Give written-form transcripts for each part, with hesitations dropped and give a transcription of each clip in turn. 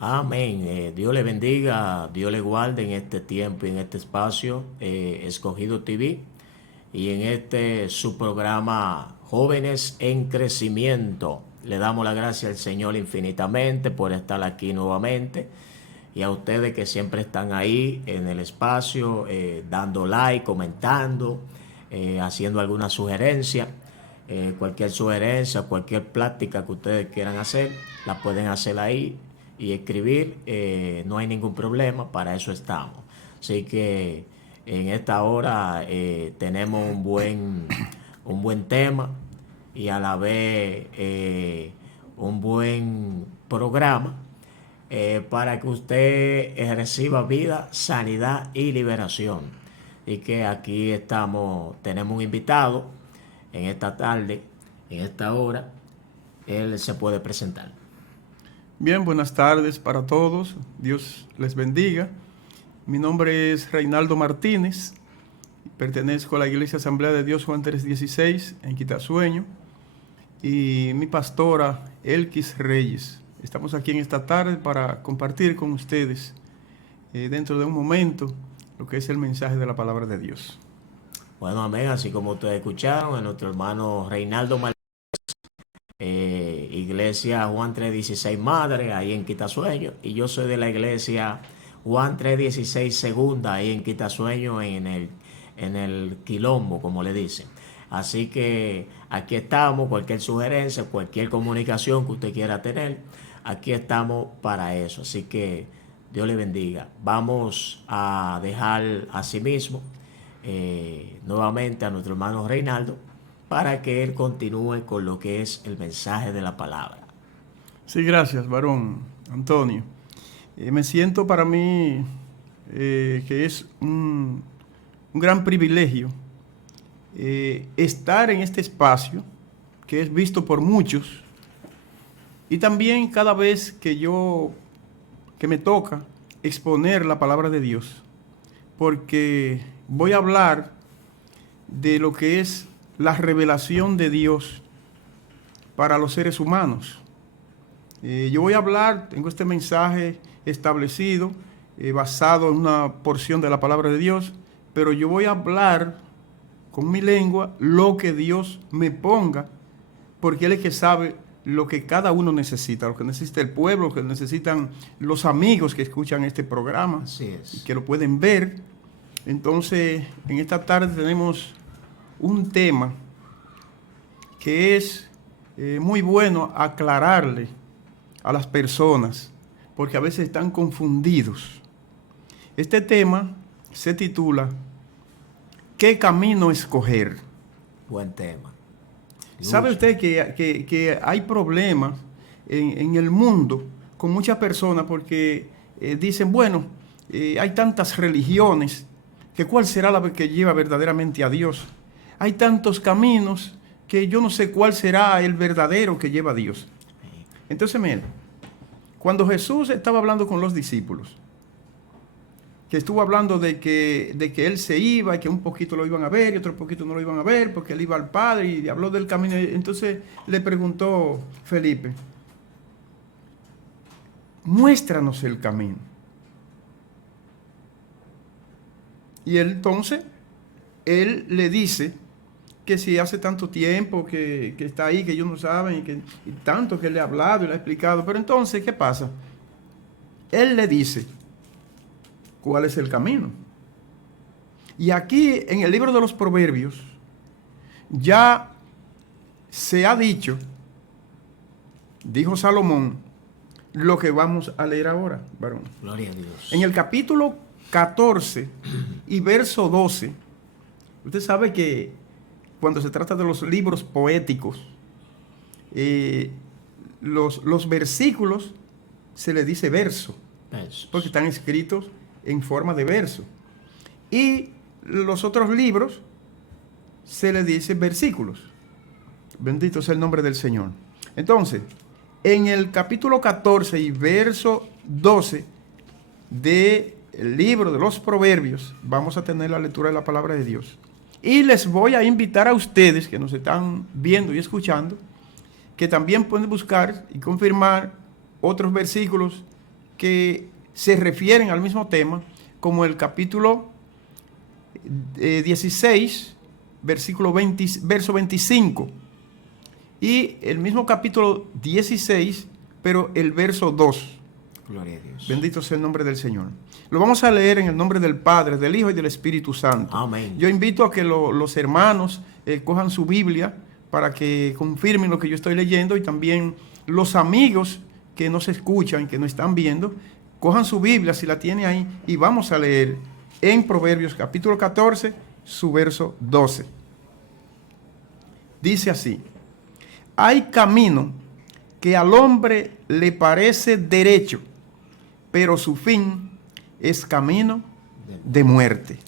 Amén. Dios le bendiga, Dios le guarde en este tiempo y en este espacio, Escogido TV, y en este su programa Jóvenes en Crecimiento. Le damos la gracia al Señor infinitamente por estar aquí nuevamente, y a ustedes que siempre están ahí en el espacio, dando like, comentando, haciendo alguna sugerencia. Cualquier sugerencia, cualquier práctica que ustedes quieran hacer, la pueden hacer ahí y escribir. No hay ningún problema, para eso estamos. Así que en esta hora tenemos un buen tema, y a la vez un buen programa, para que usted reciba vida, sanidad y liberación. Y que aquí estamos, tenemos un invitado en esta tarde, en esta hora. Él se puede presentar. Bien, buenas tardes para todos. Dios les bendiga. Mi nombre es Reinaldo Martínez. Pertenezco a la Iglesia Asamblea de Dios Juan 316 en Quitasueño. Y mi pastora, Elkis Reyes. Estamos aquí en esta tarde para compartir con ustedes, dentro de un momento, lo que es el mensaje de la palabra de Dios. Bueno, amén. Así como ustedes escucharon, a nuestro hermano Reinaldo Martínez, Iglesia Juan 316 Madre, ahí en Quitasueño, y yo soy de la Iglesia Juan 316 Segunda, ahí en Quitasueño, en el Quilombo, como le dicen. Así que aquí estamos. Cualquier sugerencia, cualquier comunicación que usted quiera tener, aquí estamos para eso. Así que Dios le bendiga. Vamos a dejar asimismo nuevamente a nuestro hermano Reinaldo, para que él continúe con lo que es el mensaje de la palabra. Sí, gracias, varón Antonio. Me siento para mí que es un gran privilegio estar en este espacio que es visto por muchos, y también cada vez que me toca exponer la palabra de Dios, porque voy a hablar de lo que es la revelación de Dios para los seres humanos. Yo voy a hablar, tengo este mensaje establecido, basado en una porción de la palabra de Dios, pero yo voy a hablar con mi lengua lo que Dios me ponga, porque Él es que sabe lo que cada uno necesita, lo que necesita el pueblo, lo que necesitan los amigos que escuchan este programa. Así es. Y que lo pueden ver. Entonces, en esta tarde tenemos un tema que es muy bueno aclararle a las personas, porque a veces están confundidos. Este tema se titula ¿Qué camino escoger? Buen tema. ¿Sabe usted que hay problemas en el mundo con muchas personas porque dicen, bueno, hay tantas religiones, que cuál será la que lleva verdaderamente a Dios? Hay tantos caminos que yo no sé cuál será el verdadero que lleva a Dios. Entonces, miren, cuando Jesús estaba hablando con los discípulos, que estuvo hablando de que Él se iba y que un poquito lo iban a ver y otro poquito no lo iban a ver porque Él iba al Padre, y habló del camino. Entonces le preguntó Felipe, muéstranos el camino. Y entonces Él le dice que si hace tanto tiempo que está ahí, que ellos no saben, y tanto que le ha hablado y le ha explicado. Pero entonces, ¿qué pasa? Él le dice cuál es el camino. Y aquí en el libro de los Proverbios ya se ha dicho, dijo Salomón, lo que vamos a leer ahora, varón. Gloria a Dios. En el capítulo 14 y verso 12, usted sabe que cuando se trata de los libros poéticos, los versículos se le dice verso, porque están escritos en forma de verso. Y los otros libros se le dice versículos. Bendito sea el nombre del Señor. Entonces, en el capítulo 14 y verso 12 del libro de los Proverbios, vamos a tener la lectura de la palabra de Dios. Y les voy a invitar a ustedes que nos están viendo y escuchando, que también pueden buscar y confirmar otros versículos que se refieren al mismo tema, como el capítulo 16, verso 25, y el mismo capítulo 16, pero el verso 2. Gloria a Dios. Bendito sea el nombre del Señor. Lo vamos a leer en el nombre del Padre, del Hijo y del Espíritu Santo. Amén. Yo invito a que los hermanos cojan su Biblia para que confirmen lo que yo estoy leyendo, y también los amigos que nos escuchan, que nos están viendo, cojan su Biblia si la tiene ahí, y vamos a leer en Proverbios capítulo 14, su verso 12. Dice así: hay camino que al hombre le parece derecho, pero su fin es camino de muerte.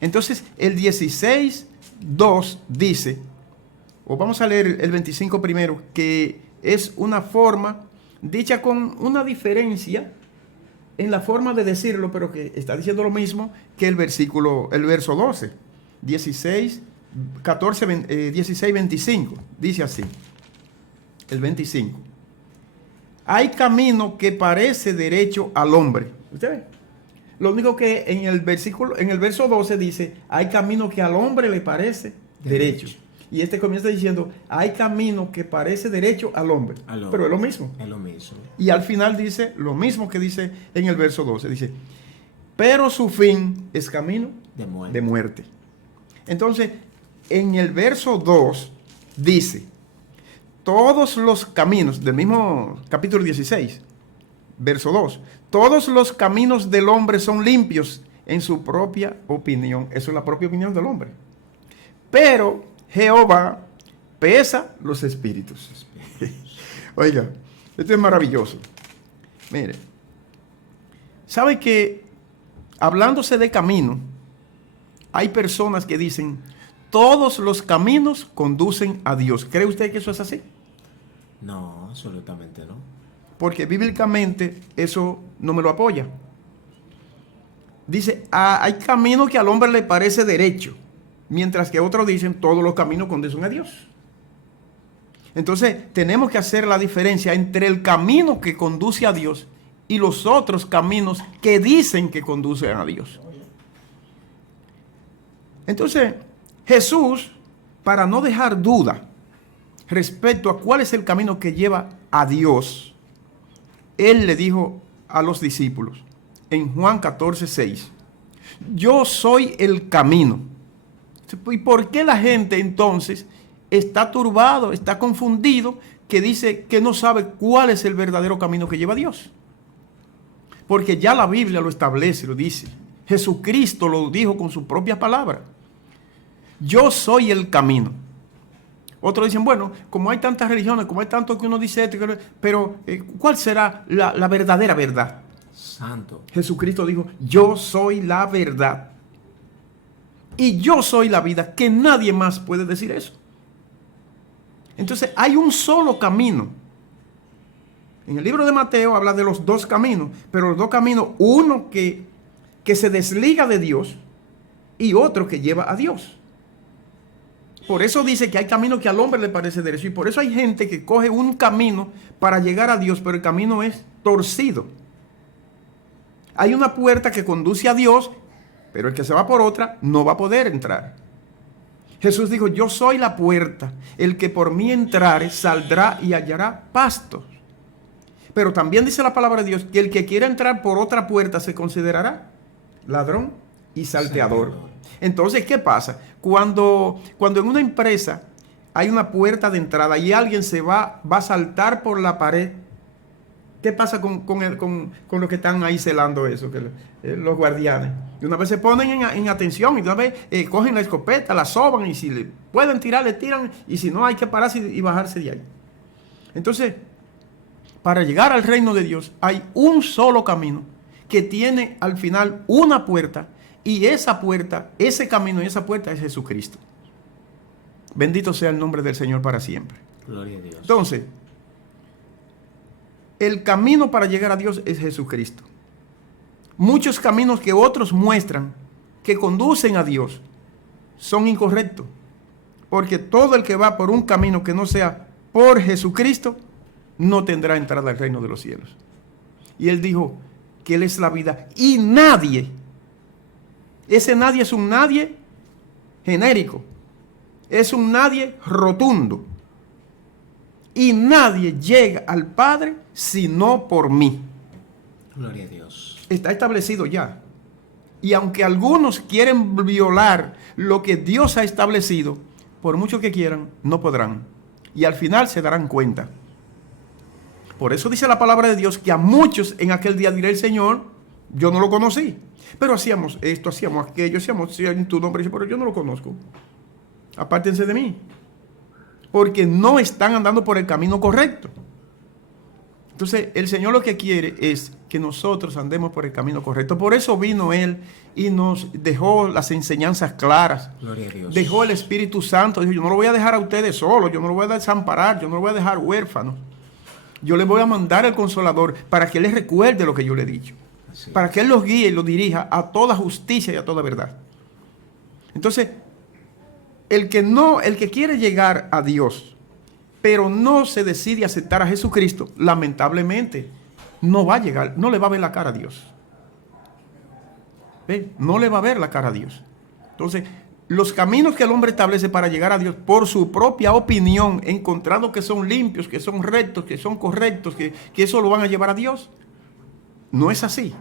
Entonces, el 16:2 dice, o vamos a leer el 25 primero, que es una forma dicha con una diferencia en la forma de decirlo, pero que está diciendo lo mismo que el verso 12, 16:25. Dice así, el 25. Hay camino que parece derecho al hombre. ¿Usted ve? Lo único que en el verso 12 dice, hay camino que al hombre le parece derecho. Y este comienza diciendo, hay camino que parece derecho al hombre. Pero es lo mismo. Es lo mismo. Y al final dice lo mismo que dice en el verso 12. Dice, pero su fin es camino de muerte. Entonces, en el verso 2 dice, todos los caminos, del mismo capítulo 16, verso 2, todos los caminos del hombre son limpios en su propia opinión. Eso es la propia opinión del hombre. Pero Jehová pesa los espíritus. Oiga, esto es maravilloso. Mire, ¿sabe que hablándose de camino, hay personas que dicen, todos los caminos conducen a Dios? ¿Cree usted que eso es así? No, absolutamente no. Porque bíblicamente eso no me lo apoya. Dice, hay camino que al hombre le parece derecho, mientras que otros dicen, todos los caminos conducen a Dios. Entonces, tenemos que hacer la diferencia entre el camino que conduce a Dios y los otros caminos que dicen que conducen a Dios. Entonces, Jesús, para no dejar duda respecto a cuál es el camino que lleva a Dios, Él le dijo a los discípulos en Juan 14:6, yo soy el camino. ¿Y por qué la gente entonces está turbado, está confundido, que dice que no sabe cuál es el verdadero camino que lleva a Dios? Porque ya la Biblia lo establece, lo dice. Jesucristo lo dijo con su propia palabra. Yo soy el camino. Otros dicen, bueno, como hay tantas religiones, como hay tanto que uno dice esto, pero ¿cuál será la verdadera verdad? Santo. Jesucristo dijo, yo soy la verdad. Y yo soy la vida, que nadie más puede decir eso. Entonces, hay un solo camino. En el libro de Mateo habla de los dos caminos, pero los dos caminos, uno que se desliga de Dios y otro que lleva a Dios. Por eso dice que hay camino que al hombre le parece derecho, y por eso hay gente que coge un camino para llegar a Dios, pero el camino es torcido. Hay una puerta que conduce a Dios, pero el que se va por otra no va a poder entrar. Jesús dijo, yo soy la puerta, el que por mí entrare saldrá y hallará pastos. Pero también dice la palabra de Dios que el que quiera entrar por otra puerta se considerará ladrón y salteador. Entonces, ¿qué pasa? Cuando en una empresa hay una puerta de entrada y alguien va a saltar por la pared, ¿qué pasa con los que están ahí celando eso? Los guardianes. Y una vez se ponen en atención, y una vez cogen la escopeta, la soban, y si le pueden tirar, le tiran, y si no, hay que pararse y bajarse de ahí. Entonces, para llegar al reino de Dios hay un solo camino que tiene al final una puerta, y esa puerta, ese camino y esa puerta es Jesucristo. Bendito sea el nombre del Señor para siempre. Gloria a Dios. Entonces, el camino para llegar a Dios es Jesucristo. Muchos caminos que otros muestran que conducen a Dios son incorrectos, porque todo el que va por un camino que no sea por Jesucristo no tendrá entrada al reino de los cielos. Y él dijo, que Él es la vida. Y nadie, ese nadie es un nadie genérico, es un nadie rotundo. Y nadie llega al Padre sino por mí. Gloria a Dios. Está establecido ya. Y aunque algunos quieren violar lo que Dios ha establecido, por mucho que quieran, no podrán. Y al final se darán cuenta. Por eso dice la palabra de Dios que a muchos en aquel día dirá el Señor, yo no lo conocí. Pero hacíamos esto, hacíamos aquello, hacíamos en tu nombre, pero yo no lo conozco. Apártense de mí. Porque no están andando por el camino correcto. Entonces, el Señor lo que quiere es que nosotros andemos por el camino correcto. Por eso vino Él y nos dejó las enseñanzas claras. Gloria a Dios. Dejó el Espíritu Santo. Dijo, yo no lo voy a dejar a ustedes solos, yo no lo voy a desamparar, yo no lo voy a dejar huérfanos. Yo les voy a mandar al Consolador para que les recuerde lo que yo le he dicho. Para que Él los guíe y los dirija a toda justicia y a toda verdad. Entonces, el que quiere llegar a Dios, pero no se decide aceptar a Jesucristo, lamentablemente no va a llegar, no le va a ver la cara a Dios. ¿Ve? No le va a ver la cara a Dios. Entonces, los caminos que el hombre establece para llegar a Dios por su propia opinión, encontrando que son limpios, que son rectos, que son correctos, que eso lo van a llevar a Dios, no es así.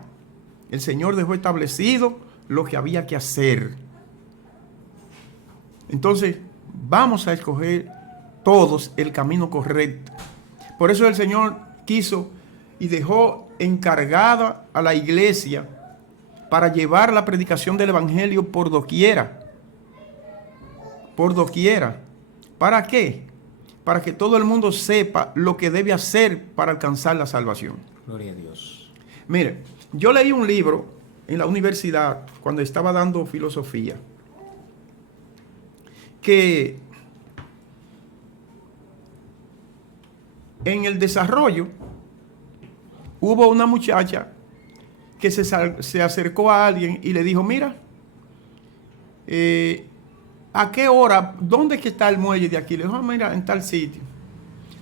El Señor dejó establecido lo que había que hacer. Entonces, vamos a escoger todos el camino correcto. Por eso el Señor quiso y dejó encargada a la iglesia para llevar la predicación del Evangelio por doquiera. Por doquiera. ¿Para qué? Para que todo el mundo sepa lo que debe hacer para alcanzar la salvación. Gloria a Dios. Mire, yo leí un libro en la universidad cuando estaba dando filosofía, que en el desarrollo hubo una muchacha que se acercó a alguien y le dijo, mira, ¿a qué hora? ¿Dónde es que está el muelle de aquí? Le dijo, mira, en tal sitio.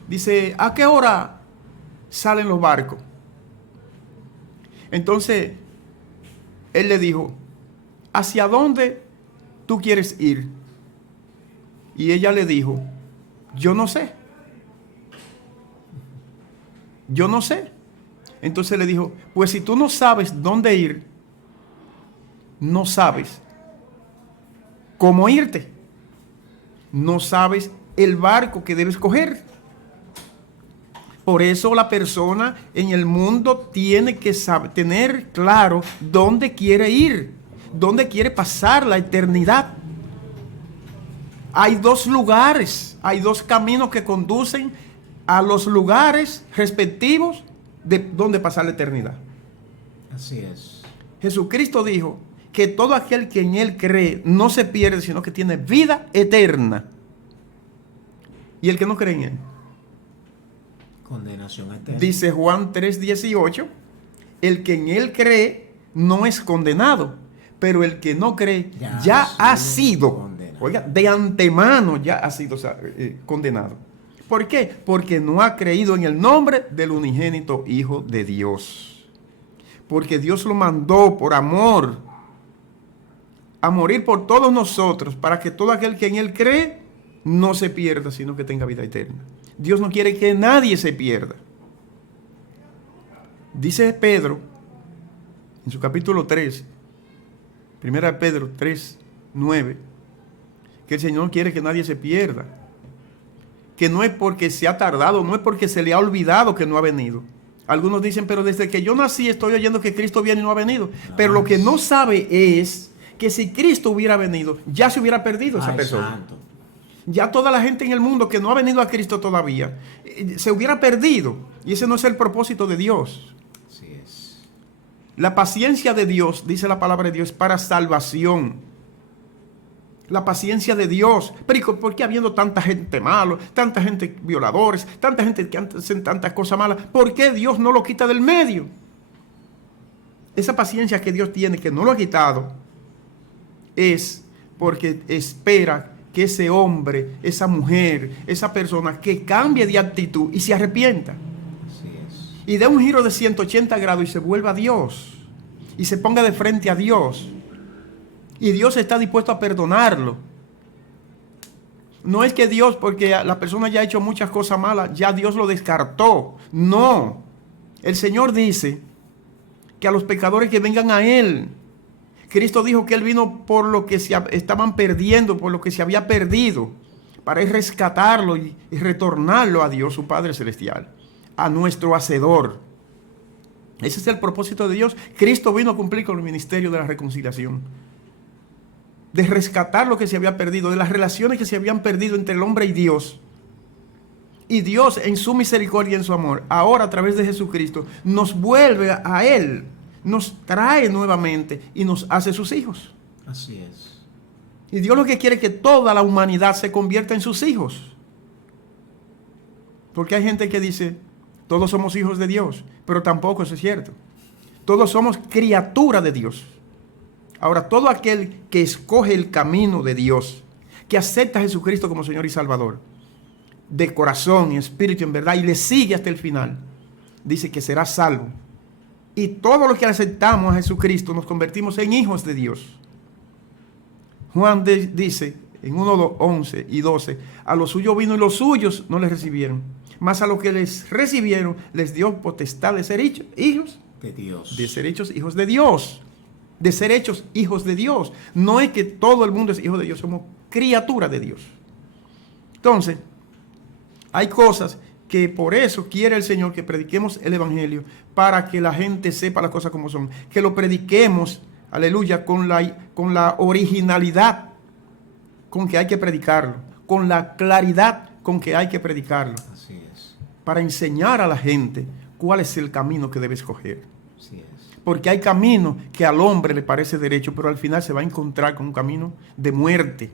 Dice, ¿a qué hora salen los barcos? Entonces, él le dijo, ¿hacia dónde tú quieres ir? Y ella le dijo, yo no sé. Yo no sé. Entonces le dijo, pues si tú no sabes dónde ir, no sabes cómo irte. No sabes el barco que debes coger. Por eso la persona en el mundo tiene que tener claro dónde quiere ir, dónde quiere pasar la eternidad. Hay dos lugares, hay dos caminos que conducen a los lugares respectivos de donde pasar la eternidad. Así es. Jesucristo dijo que todo aquel que en Él cree no se pierde, sino que tiene vida eterna. Y el que no cree en Él, condenación eterna. Dice Juan 3:18, el que en Él cree no es condenado, pero el que no cree ya ha sido condenado. Oiga, de antemano ya ha sido condenado. ¿Por qué? Porque no ha creído en el nombre del unigénito Hijo de Dios. Porque Dios lo mandó por amor a morir por todos nosotros, para que todo aquel que en Él cree no se pierda, sino que tenga vida eterna. Dios no quiere que nadie se pierda. Dice Pedro, en su capítulo 3, 1 Pedro 3:9, que el Señor quiere que nadie se pierda. Que no es porque se ha tardado, no es porque se le ha olvidado que no ha venido. Algunos dicen, pero desde que yo nací estoy oyendo que Cristo viene y no ha venido. Pero lo que no sabe es que si Cristo hubiera venido, ya se hubiera perdido esa persona. Santo. Ya toda la gente en el mundo que no ha venido a Cristo todavía, se hubiera perdido. Y ese no es el propósito de Dios. Así es. La paciencia de Dios, dice la palabra de Dios, para salvación. La paciencia de Dios. Pero ¿por qué habiendo tanta gente mala, tanta gente violadores, tanta gente que hacen tantas cosas malas? ¿Por qué Dios no lo quita del medio? Esa paciencia que Dios tiene, que no lo ha quitado, es porque espera que ese hombre, esa mujer, esa persona que cambie de actitud y se arrepienta. Así es. y dé un giro de 180 grados y se vuelva a Dios y se ponga de frente a Dios, y Dios está dispuesto a perdonarlo. No es que Dios, porque la persona ya ha hecho muchas cosas malas, ya Dios lo descartó. No. El Señor dice que a los pecadores que vengan a Él. Cristo dijo que Él vino por lo que se estaban perdiendo, por lo que se había perdido, para rescatarlo y retornarlo a Dios, su Padre Celestial, a nuestro Hacedor. Ese es el propósito de Dios. Cristo vino a cumplir con el ministerio de la reconciliación, de rescatar lo que se había perdido, de las relaciones que se habían perdido entre el hombre y Dios. Y Dios, en su misericordia y en su amor, ahora a través de Jesucristo, nos vuelve a Él, nos trae nuevamente y nos hace sus hijos. Así es. Y Dios lo que quiere es que toda la humanidad se convierta en sus hijos. Porque hay gente que dice, todos somos hijos de Dios, pero tampoco eso es cierto. Todos somos criaturas de Dios. Ahora, todo aquel que escoge el camino de Dios, que acepta a Jesucristo como Señor y Salvador, de corazón y espíritu en verdad, y le sigue hasta el final, dice que será salvo. Y todos los que aceptamos a Jesucristo nos convertimos en hijos de Dios. Juan dice en 1:11 y 12, a los suyos vino y los suyos no les recibieron, mas a los que les recibieron les dio potestad de ser hijos De Dios. de ser hechos hijos de Dios. De ser hechos hijos de Dios. No es que todo el mundo es hijo de Dios, somos criaturas de Dios. Entonces, hay cosas que por eso quiere el Señor que prediquemos el Evangelio, para que la gente sepa las cosas como son. Que lo prediquemos, aleluya, con la originalidad con que hay que predicarlo, con la claridad con que hay que predicarlo. Así es. Para enseñar a la gente cuál es el camino que debe escoger. Así es. Porque hay caminos que al hombre le parece derecho, pero al final se va a encontrar con un camino de muerte.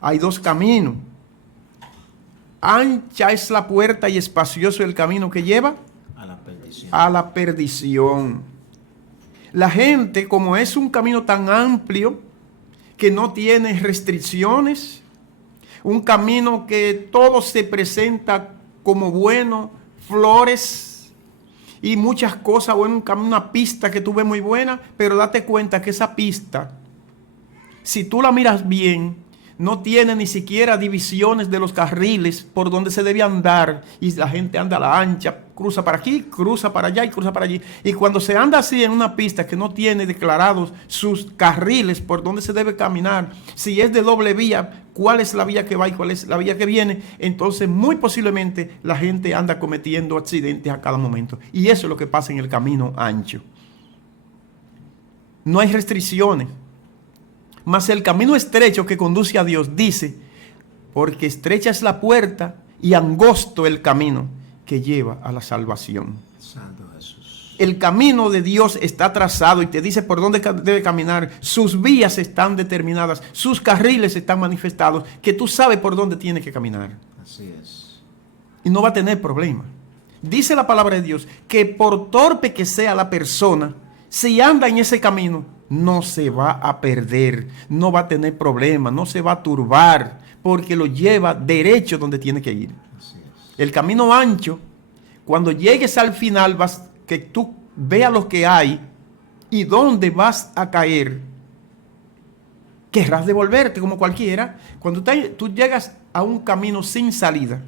Hay dos caminos. Ancha es la puerta y espacioso el camino que lleva A la perdición. a la perdición. La gente, como es un camino tan amplio, que no tiene restricciones, un camino que todo se presenta como bueno, flores y muchas cosas, bueno, una pista que tú ves muy buena, pero date cuenta que esa pista, si tú la miras bien, no tiene ni siquiera divisiones de los carriles por donde se debe andar, y la gente anda a la ancha, cruza para aquí, cruza para allá y cruza para allí. Y cuando se anda así en una pista que no tiene declarados sus carriles por donde se debe caminar, si es de doble vía, cuál es la vía que va y cuál es la vía que viene, entonces muy posiblemente la gente anda cometiendo accidentes a cada momento. Y eso es lo que pasa en el camino ancho. No hay restricciones. Mas el camino estrecho que conduce a Dios, dice, porque estrecha es la puerta y angosto el camino que lleva a la salvación. Santo Jesús. El camino de Dios está trazado y te dice por dónde debe caminar. Sus vías están determinadas, sus carriles están manifestados, que tú sabes por dónde tienes que caminar. Así es. Y no va a tener problema. Dice la palabra de Dios que por torpe que sea la persona, si anda en ese camino, no se va a perder, no va a tener problemas, no se va a turbar, porque lo lleva derecho donde tiene que ir. Así es. El camino ancho, cuando llegues al final, que tú veas lo que hay y dónde vas a caer, querrás devolverte como cualquiera. Cuando tú llegas a un camino sin salida,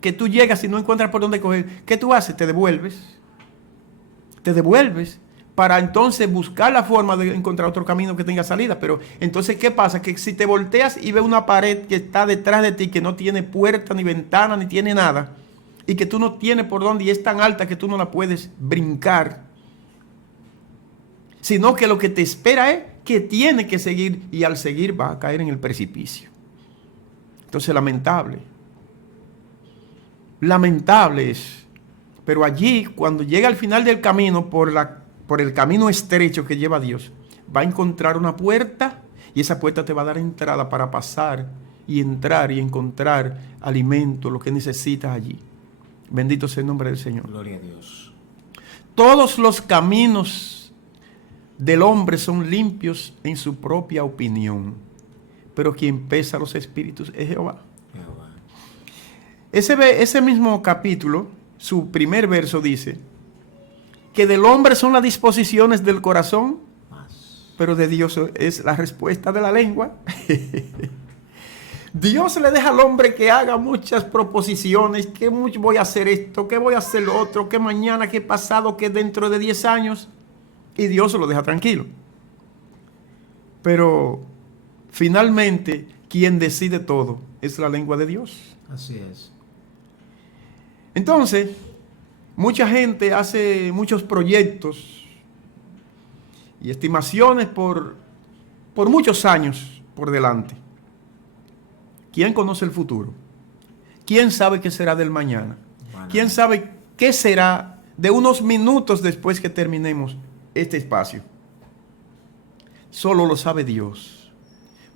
que tú llegas y no encuentras por dónde coger, ¿qué tú haces? Te devuelves. Te devuelves para entonces buscar la forma de encontrar otro camino que tenga salida. Pero entonces, ¿qué pasa? Que si te volteas y ves una pared que está detrás de ti, que no tiene puerta, ni ventana, ni tiene nada, y que tú no tienes por dónde, y es tan alta que tú no la puedes brincar, sino que lo que te espera es que tiene que seguir, y al seguir va a caer en el precipicio. Entonces, lamentable es. Pero allí, cuando llega al final del camino, por el camino estrecho que lleva a Dios, va a encontrar una puerta, y esa puerta te va a dar entrada para pasar y entrar y encontrar alimento, lo que necesitas allí. Bendito sea el nombre del Señor. Gloria a Dios. Todos los caminos del hombre son limpios en su propia opinión, pero quien pesa los espíritus es Jehová. Jehová. Ese mismo capítulo, su primer verso dice que del hombre son las disposiciones del corazón, pero de Dios es la respuesta de la lengua. Dios le deja al hombre que haga muchas proposiciones, que voy a hacer esto, que voy a hacer lo otro, que mañana, que pasado, que dentro de 10 años, y Dios se lo deja tranquilo. Pero finalmente quien decide todo es la lengua de Dios. Así es. Entonces, mucha gente hace muchos proyectos y estimaciones por muchos años por delante. ¿Quién conoce el futuro? ¿Quién sabe qué será del mañana? Bueno. ¿Quién sabe qué será de unos minutos después que terminemos este espacio? Solo lo sabe Dios,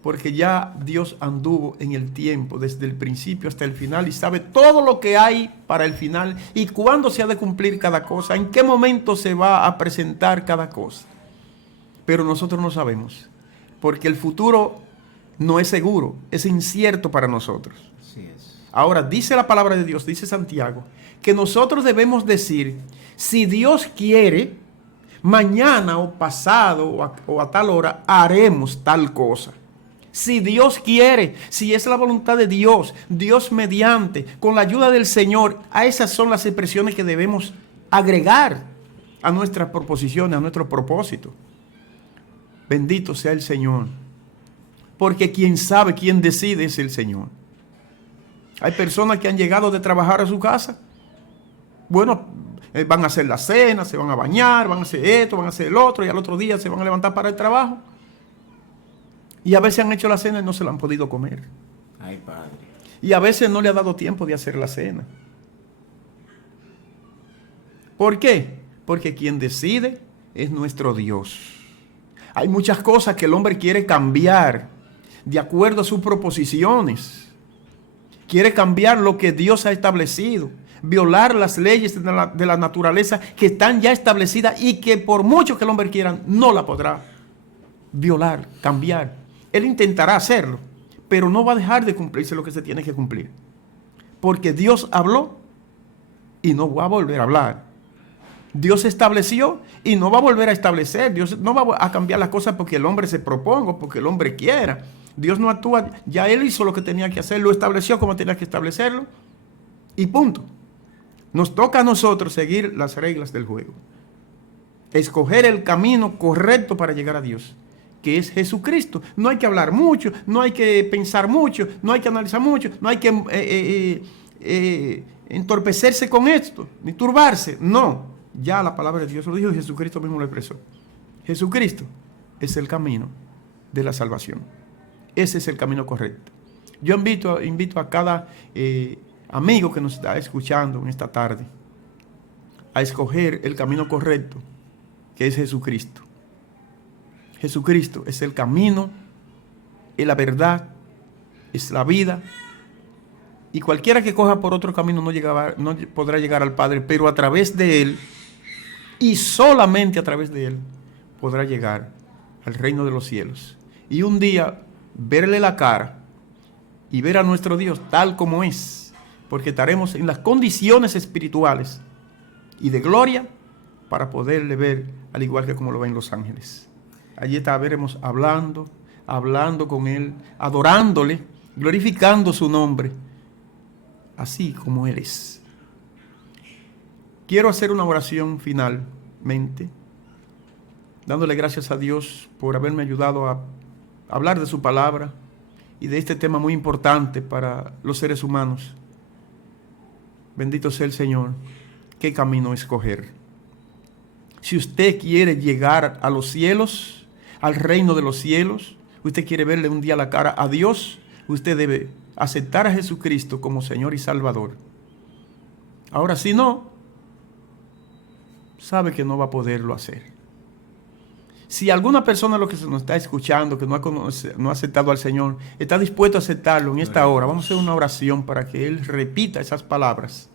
porque ya Dios anduvo en el tiempo desde el principio hasta el final y sabe todo lo que hay para el final y cuándo se ha de cumplir cada cosa, en qué momento se va a presentar cada cosa. Pero nosotros no sabemos, porque el futuro no es seguro, es incierto para nosotros. Así es. Ahora, dice la palabra de Dios, dice Santiago, que nosotros debemos decir, si Dios quiere, mañana o pasado o a tal hora haremos tal cosa. Si Dios quiere, si es la voluntad de Dios, Dios mediante, con la ayuda del Señor, a esas son las expresiones que debemos agregar a nuestras proposiciones, a nuestro propósito. Bendito sea el Señor. Porque quien sabe, quien decide es el Señor. Hay personas que han llegado de trabajar a su casa. Bueno, van a hacer la cena, se van a bañar, van a hacer esto, van a hacer el otro, y al otro día se van a levantar para el trabajo. Y a veces han hecho la cena y no se la han podido comer. Ay, Padre. Y a veces no le ha dado tiempo de hacer la cena. ¿Por qué? Porque quien decide es nuestro Dios. Hay muchas cosas que el hombre quiere cambiar de acuerdo a sus proposiciones. Quiere cambiar lo que Dios ha establecido, violar las leyes de la naturaleza que están ya establecidas y que por mucho que el hombre quiera, no la podrá violar, cambiar. Él intentará hacerlo, pero no va a dejar de cumplirse lo que se tiene que cumplir. Porque Dios habló y no va a volver a hablar. Dios estableció y no va a volver a establecer. Dios no va a cambiar las cosas porque el hombre se proponga, porque el hombre quiera. Dios no actúa, ya Él hizo lo que tenía que hacer, lo estableció como tenía que establecerlo y punto. Nos toca a nosotros seguir las reglas del juego. Escoger el camino correcto para llegar a Dios, que es Jesucristo. No hay que hablar mucho, no hay que pensar mucho, no hay que analizar mucho, no hay que entorpecerse con esto, ni turbarse. No, ya la palabra de Dios lo dijo y Jesucristo mismo lo expresó. Jesucristo es el camino de la salvación. Ese es el camino correcto. Yo invito a cada amigo que nos está escuchando en esta tarde a escoger el camino correcto, que es Jesucristo. Jesucristo es el camino, es la verdad, es la vida. Y cualquiera que coja por otro camino no podrá llegar al Padre, pero a través de Él, y solamente a través de Él, podrá llegar al reino de los cielos. Y un día verle la cara y ver a nuestro Dios tal como es, porque estaremos en las condiciones espirituales y de gloria para poderle ver al igual que como lo ven los ángeles. Allí estaremos hablando con Él, adorándole, glorificando su nombre, así como Él es. Quiero hacer una oración finalmente, dándole gracias a Dios por haberme ayudado a hablar de su palabra y de este tema muy importante para los seres humanos. Bendito sea el Señor. ¿Qué camino escoger? Si usted quiere llegar a los cielos, al reino de los cielos, usted quiere verle un día la cara a Dios, usted debe aceptar a Jesucristo como Señor y Salvador. Ahora, si no, sabe que no va a poderlo hacer. Si alguna persona lo que se nos está escuchando, que no ha aceptado al Señor, está dispuesto a aceptarlo en esta hora, vamos a hacer una oración para que Él repita esas palabras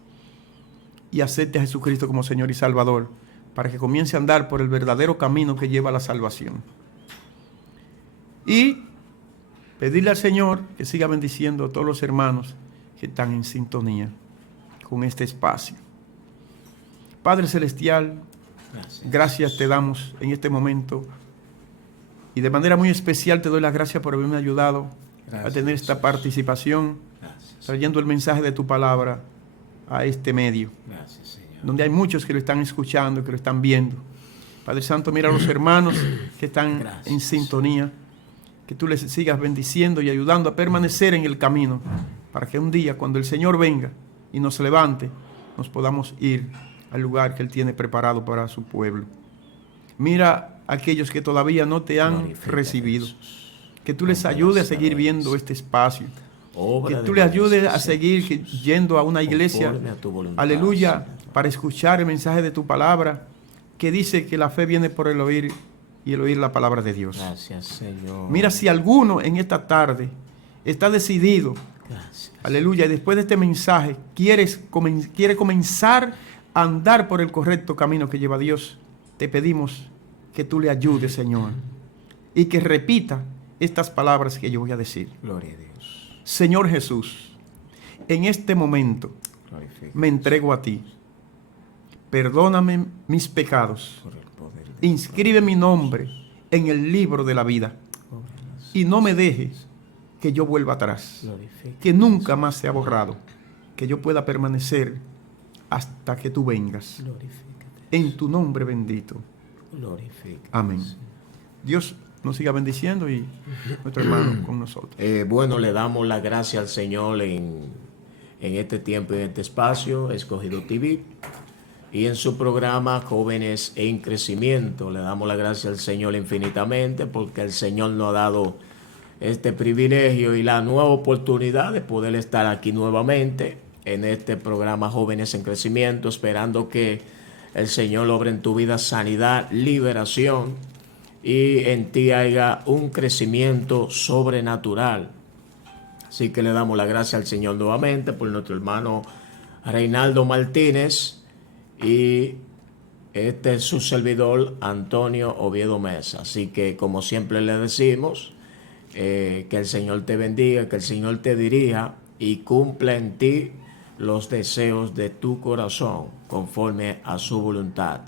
y acepte a Jesucristo como Señor y Salvador, para que comience a andar por el verdadero camino que lleva a la salvación. Y pedirle al Señor que siga bendiciendo a todos los hermanos que están en sintonía con este espacio. Padre Celestial, Gracias. gracias te damos en este momento y de manera muy especial te doy las gracias por haberme ayudado a tener esta Jesús. participación, Gracias. trayendo el mensaje de tu palabra a este medio, Gracias, Señor. donde hay muchos que lo están escuchando, que lo están viendo. Padre Santo, mira a los hermanos que están Gracias. en sintonía, que tú les sigas bendiciendo y ayudando a permanecer en el camino, para que un día, cuando el Señor venga y nos levante, nos podamos ir al lugar que Él tiene preparado para su pueblo. Mira a aquellos que todavía no te han Glorifícate, recibido, Jesús. que tú les Con ayudes a todas seguir las viendo glorias. este espacio, Obra que de tú les ayudes gracia, a seguir Jesús. yendo a una iglesia, Conforme a tu voluntad, aleluya, Señor. para escuchar el mensaje de tu palabra, que dice que la fe viene por el oír y el oír la palabra de Dios. Gracias, Señor. Mira, si alguno en esta tarde está decidido, Gracias. aleluya, y después de este mensaje quiere comenzar a andar por el correcto camino que lleva a Dios, te pedimos que tú le ayudes, Señor, y que repita estas palabras que yo voy a decir. Gloria a Dios. Señor Jesús, en este momento Glorifica me entrego a ti. Perdóname mis pecados. por el poder de Inscribe mi nombre en el libro de la vida Dios. y no me dejes que yo vuelva atrás, Glorifica. que nunca más sea borrado, que yo pueda permanecer hasta que tú vengas. Glorifícate. En tu nombre bendito. Glorifica. Amén. Dios nos siga bendiciendo y nuestro hermano con nosotros. Bueno, le damos las gracias al Señor en este tiempo, en este espacio, Escogido TV, y en su programa Jóvenes en Crecimiento. Le damos las gracias al Señor infinitamente porque el Señor nos ha dado este privilegio y la nueva oportunidad de poder estar aquí nuevamente en este programa Jóvenes en Crecimiento, esperando que el Señor obre en tu vida sanidad, liberación, y en ti haya un crecimiento sobrenatural. Así que le damos la gracia al Señor nuevamente por nuestro hermano Reinaldo Martínez y este es su servidor Antonio Oviedo Mesa. Así que como siempre le decimos, que el Señor te bendiga, que el Señor te dirija y cumpla en ti los deseos de tu corazón conforme a su voluntad.